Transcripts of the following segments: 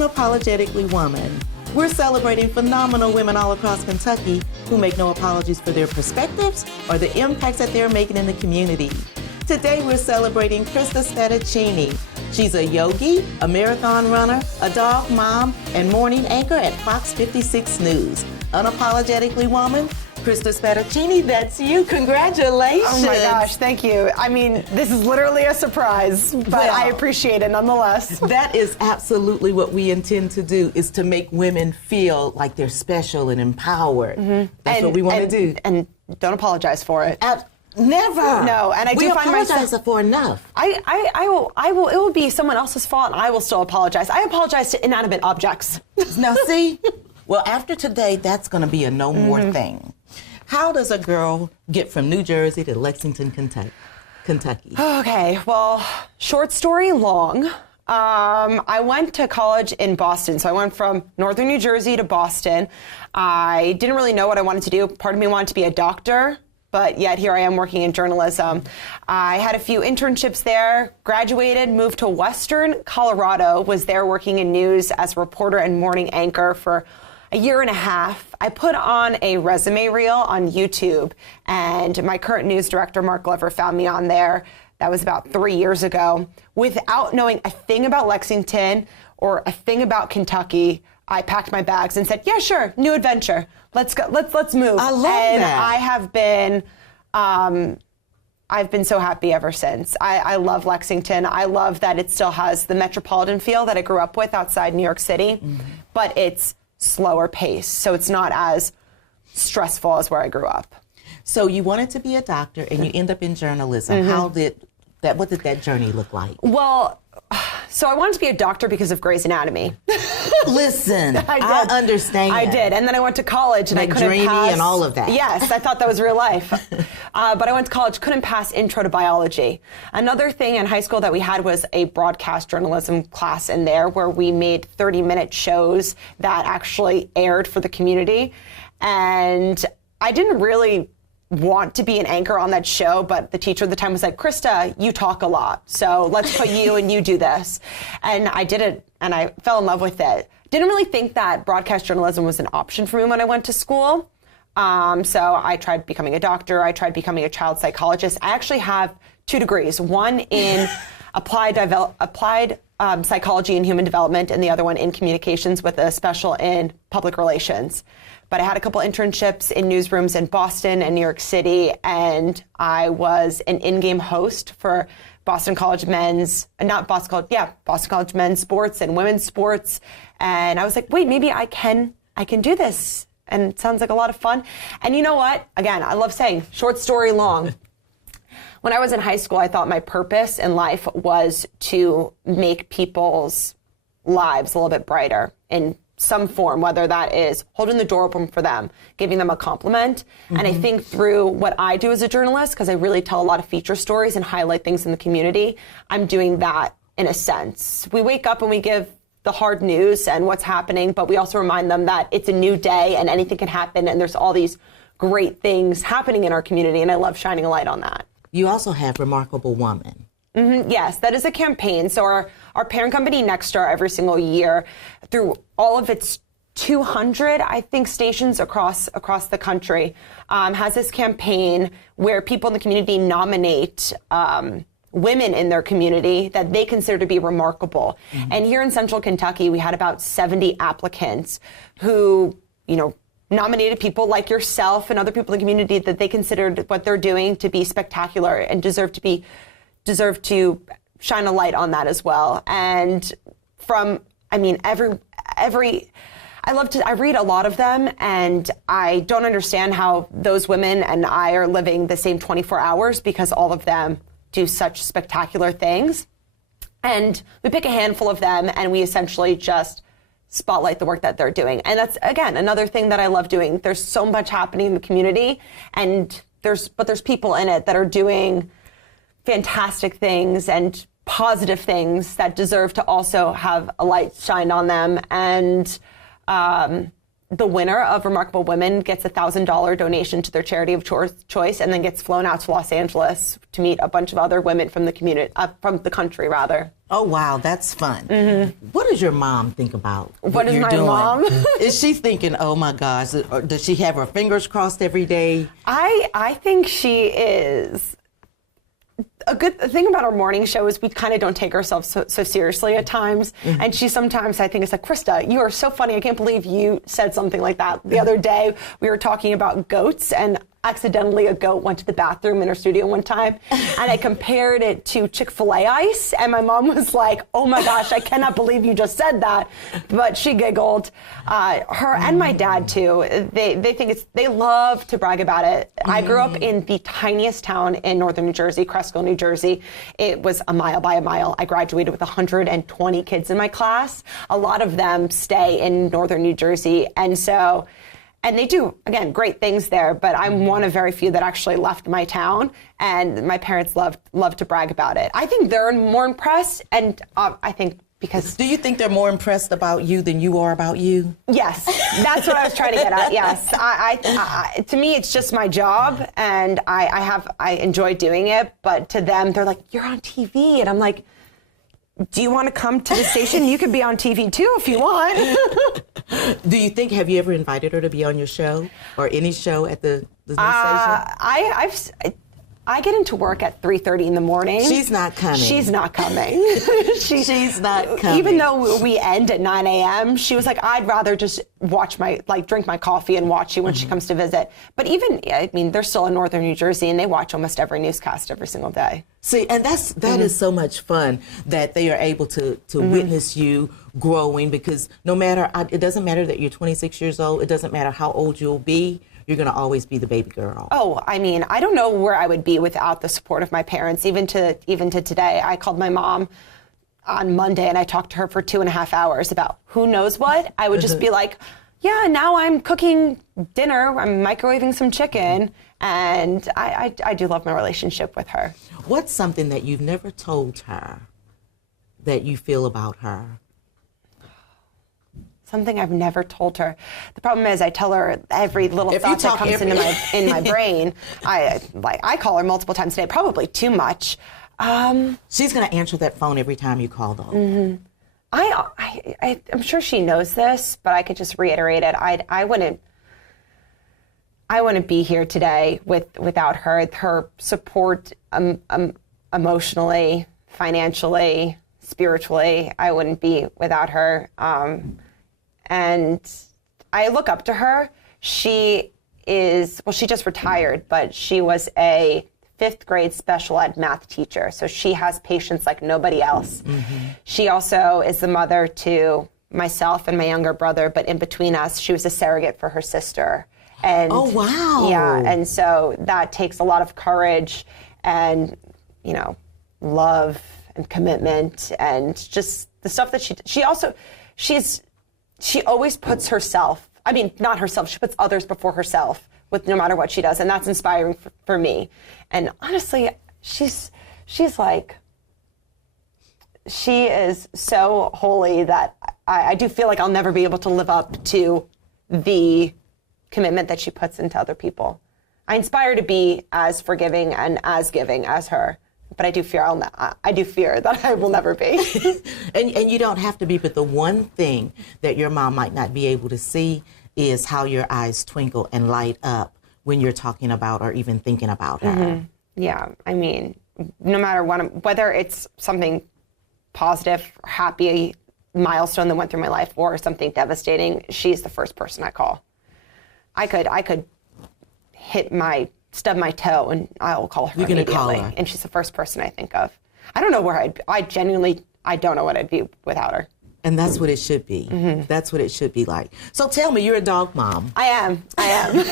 Unapologetically Woman. We're celebrating phenomenal women all across Kentucky who make no apologies for their perspectives or the impacts that they're making in the community. Today we're celebrating Krista Spadaccini. She's a yogi, a marathon runner, a dog mom, and morning anchor at Fox 56 News. Unapologetically Woman, Krista Spadaccini, that's you. Congratulations. Oh my gosh, thank you. I mean, this is literally a surprise, but I appreciate it nonetheless. That is absolutely what we intend to do, is to make women feel like they're special and empowered. Mm-hmm. That's what we want to do. And don't apologize for it. Never. No, and I do find myself. We apologize for enough. I will. It will be someone else's fault, and I will still apologize. I apologize to inanimate objects. Now, see, well, after today, that's going to be a no more thing. How does a girl get from New Jersey to Lexington, Kentucky? Okay, well, short story long. I went to college in Boston, so I went from northern New Jersey to Boston. I didn't really know what I wanted to do. Part of me wanted to be a doctor, but yet here I am working in journalism. I had a few internships there, graduated, moved to Western Colorado, was there working in news as a reporter and morning anchor for a year and a half. I put on a resume reel on YouTube, and my current news director, Mark Glover, found me on there. That was about 3 years ago. Without knowing a thing about Lexington or a thing about Kentucky, I packed my bags and said, yeah, sure, new adventure. Let's go, let's move. I love that. And I have been, I've been so happy ever since. I love Lexington. I love that it still has the metropolitan feel that I grew up with outside New York City, but it's slower pace, so it's not as stressful as where I grew up. So you wanted to be a doctor and you end up in journalism. What did that journey look like? Well, so I wanted to be a doctor because of Grey's Anatomy. Listen, I understand. I did, and then I went to college and I couldn't pass. And all of that. Yes, I thought that was real life. But I went to college, couldn't pass intro to biology. Another thing in high school that we had was a broadcast journalism class in there where we made 30-minute shows that actually aired for the community. And I didn't really want to be an anchor on that show, but the teacher at the time was like, Krista, you talk a lot, so let's put you and you do this. And I did it, and I fell in love with it. Didn't really think that broadcast journalism was an option for me when I went to school. So I tried becoming a doctor. I tried becoming a child psychologist. I actually have 2 degrees, one in applied psychology and human development, and the other one in communications with a special in public relations. But I had a couple internships in newsrooms in Boston and New York City, and I was an in-game host for Boston College men's sports and women's sports. And I was like, wait, maybe I can do this. And it sounds like a lot of fun. And you know what? Again, I love saying short story long. When I was in high school, I thought my purpose in life was to make people's lives a little bit brighter in some form, whether that is holding the door open for them, giving them a compliment. And I think through what I do as a journalist, because I really tell a lot of feature stories and highlight things in the community, I'm doing that in a sense. We wake up and we give the hard news and what's happening, but we also remind them that it's a new day and anything can happen, and there's all these great things happening in our community, and I love shining a light on that. You also have Remarkable Woman. Yes, that is a campaign. So our parent company, Nexstar, every single year, through all of its 200, I think, stations across the country, has this campaign where people in the community nominate women in their community that they consider to be remarkable. And here in Central Kentucky, we had about 70 applicants who, nominated people like yourself and other people in the community that they considered what they're doing to be spectacular and deserve to shine a light on that as well. And I read a lot of them, and I don't understand how those women and I are living the same 24 hours because all of them do such spectacular things. And we pick a handful of them and we essentially just spotlight the work that they're doing. And that's, again, another thing that I love doing. There's so much happening in the community, and there's people in it that are doing fantastic things and positive things that deserve to also have a light shined on them. And the winner of Remarkable Women gets a $1,000 donation to their charity of choice, and then gets flown out to Los Angeles to meet a bunch of other women from the community, from the country, rather. Oh, wow, that's fun. What does your mom think about what does you're my doing? mom? Is she thinking, oh my gosh, or does she have her fingers crossed every day? I think she is. A good thing about our morning show is we kind of don't take ourselves so seriously at times. And she sometimes, I think, is like, Krista, you are so funny. I can't believe you said something like that. The other day, we were talking about goats, and accidentally a goat went to the bathroom in her studio one time, and I compared it to Chick-fil-A ice, and my mom was like, oh my gosh, I cannot believe you just said that. But she giggled. Her and my dad too, they think they love to brag about it. I grew up in the tiniest town in northern New Jersey, Cresco, New Jersey. It was a mile by a mile. I graduated with 120 kids in my class. A lot of them stay in northern New Jersey, and they do, again, great things there, but I'm one of very few that actually left my town, and my parents love to brag about it. I think they're more impressed, and I think because... Do you think they're more impressed about you than you are about you? Yes, that's what I was trying to get at, yes. To me, it's just my job, and I enjoy doing it, but to them, they're like, you're on TV, and I'm like, do you want to come to the station? You can be on TV too if you want. Do you think, have you ever invited her to be on your show or any show at the news station? I get into work at 3:30 in the morning. She's not coming. She's not coming. She's not coming. Even though we end at 9 a.m., she was like, I'd rather just drink my coffee and watch you when she comes to visit. But even, I mean, they're still in northern New Jersey, and they watch almost every newscast every single day. See, and that is so much fun that they are able to witness you growing, because no matter, it doesn't matter that you're 26 years old, it doesn't matter how old you'll be, you're going to always be the baby girl. Oh, I mean, I don't know where I would be without the support of my parents. Even to today, I called my mom on Monday, and I talked to her for 2.5 hours about who knows what. I would just be like, yeah, now I'm cooking dinner, I'm microwaving some chicken, and I do love my relationship with her. What's something that you've never told her that you feel about her? Something I've never told her. The problem is I tell her every little thought that comes in my brain. I call her multiple times a day, probably too much. She's going to answer that phone every time you call, though. I'm sure she knows this, but I could just reiterate it. I wouldn't be here today without her. Her support emotionally, financially, spiritually, I wouldn't be without her. And I look up to her. She just retired, but she was a 5th grade special ed math teacher. So she has patience like nobody else. She also is the mother to myself and my younger brother, but in between us, she was a surrogate for her sister. And oh, wow. Yeah, and so that takes a lot of courage and, love and commitment and just the stuff that she always puts herself, not herself, she puts others before herself with no matter what she does, and that's inspiring for me. And honestly, she is so holy that I do feel like I'll never be able to live up to the commitment that she puts into other people. I inspire to be as forgiving and as giving as her, but I do fear that I will never be. and you don't have to be, but the one thing that your mom might not be able to see is how your eyes twinkle and light up when you're talking about or even thinking about her. Yeah, no matter whether it's something positive, happy milestone that went through my life or something devastating, she's the first person I call. I could stub my toe and I'll call her immediately. Call her. And she's the first person I think of. I don't know where I don't know what I'd be without her. And that's what it should be. That's what it should be like. So tell me, you're a dog mom. I am.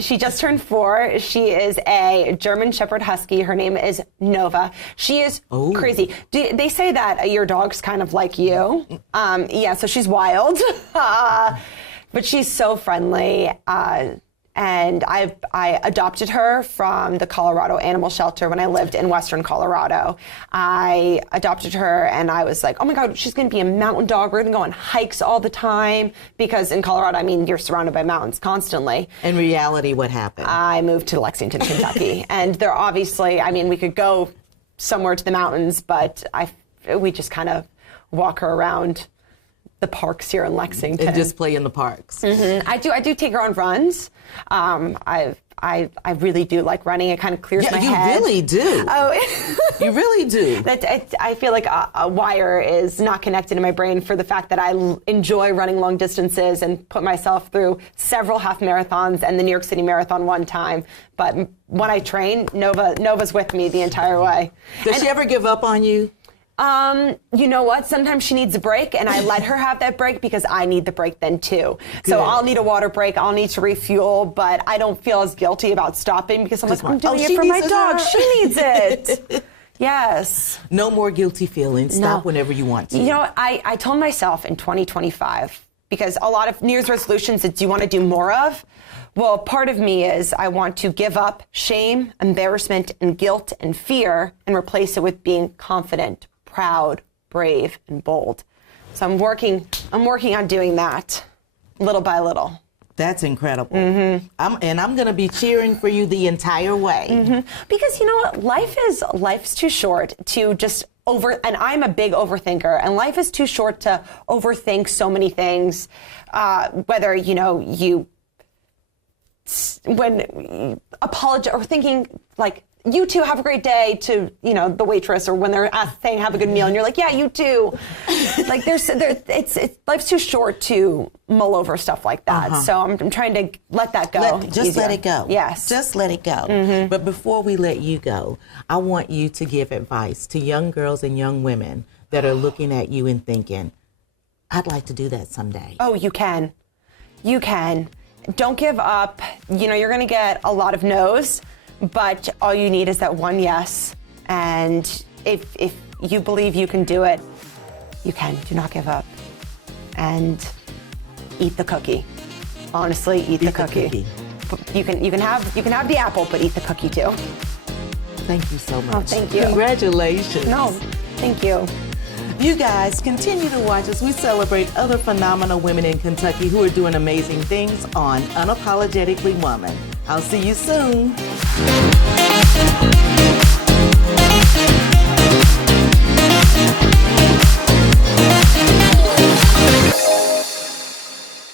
She just turned 4. She is a German Shepherd Husky. Her name is Nova. She is crazy. They say that your dog's kind of like you. So she's wild. But she's so friendly. And I adopted her from the Colorado Animal Shelter when I lived in Western Colorado. I adopted her and I was like, oh my God, she's going to be a mountain dog. We're going to go on hikes all the time. Because in Colorado, I mean, you're surrounded by mountains constantly. In reality, what happened? I moved to Lexington, Kentucky. And they're obviously, I mean, we could go somewhere to the mountains, but we just kind of walk her around the parks here in Lexington. And just play in the parks. Mm-hmm. I do take her on runs. I really do like running. It kind of clears my head. You really do. Oh, you really do. I feel like a wire is not connected in my brain for the fact that I enjoy running long distances and put myself through several half marathons and the New York City Marathon one time. But when I train, Nova's with me the entire way. Does she ever give up on you? You know what? Sometimes she needs a break, and I let her have that break because I need the break then too. Good. So I'll need a water break, I'll need to refuel, but I don't feel as guilty about stopping because I'm like, I'm doing it for my dog. She needs it. Yes. No more guilty feelings. Stop whenever you want to. You know, I told myself in 2025, because a lot of New Year's resolutions that you want to do more of. Well, part of me is I want to give up shame, embarrassment, and guilt and fear and replace it with being confident, proud, brave, and bold. So I'm working on doing that little by little. That's incredible. Mm-hmm. I'm going to be cheering for you the entire way. Mm-hmm. Because you know what? Life's too short to just and I'm a big overthinker, and life is too short to overthink so many things. Whether, when apologize or thinking like, you too, have a great day, to, the waitress, or when they're saying have a good meal and you're like, yeah, you too. Like life's too short to mull over stuff like that. Uh-huh. So I'm trying to let that go. Let it go. Yes. Just let it go. Mm-hmm. But before we let you go, I want you to give advice to young girls and young women that are looking at you and thinking, I'd like to do that someday. Oh, you can. You can. Don't give up. You're going to get a lot of no's. But all you need is that one yes. And if you believe you can do it, you can. Do not give up. And eat the cookie. Honestly, eat the cookie. You can have the apple, but eat the cookie too. Thank you so much. Oh, thank you. Congratulations. No, thank you. You guys continue to watch as we celebrate other phenomenal women in Kentucky who are doing amazing things on Unapologetically Woman. I'll see you soon.